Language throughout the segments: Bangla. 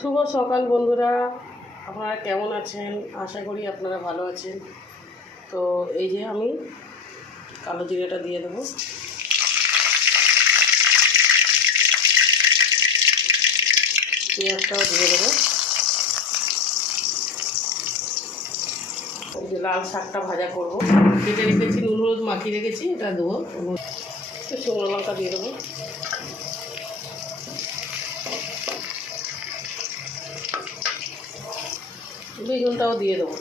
শুভ সকাল বন্ধুরা, আপনারা কেমন আছেন? আশা করি আপনারা ভালো আছেন। তো এই যে আমি কালো জিরেটা দিয়ে দেবো, পেঁয়াজটাও দিয়ে দেবো। এই যে লাল শাকটা ভাজা করবো, কেটে রেখেছি, নুন হলুদ মাখিয়ে রেখেছি, এটা দেবো। শুকনো লঙ্কা দিয়ে দেবো, বেগুনটাও দিয়ে দেবো।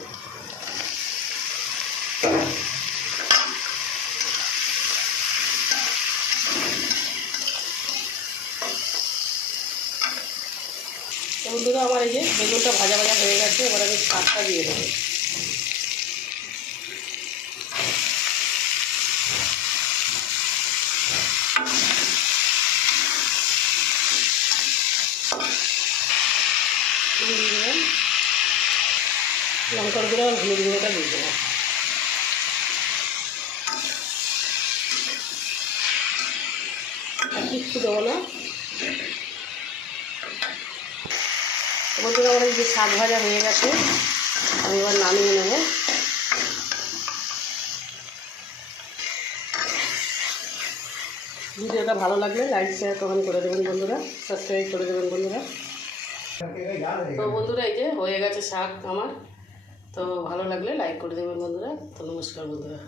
বন্ধুরা আমার এই যে বেগুনটা ভাজা ভাজা হয়ে গেছে, এবার আমি শাকটা দিয়ে দেবো। দিয়ে দিলাম লঙ্কার গুঁড়ো আর হলুদ গুঁড়োটা দিয়ে দেবো। আর কিচ্ছু দেবো না। বন্ধুরা আমার এই যে শাক ভাজা হয়ে গেছে, আমি এবার নামিয়ে নেব। ভিডিওটা ভালো লাগলে লাইক শেয়ার কমেন্ট করে দেবেন বন্ধুরা, সাবস্ক্রাইব করে দেবেন বন্ধুরা। তো বন্ধুরা এই যে হয়ে গেছে শাক আমার, তো ভালো লাগলে লাইক করে দেবেন বন্ধুরা। তো নমস্কার বন্ধুরা।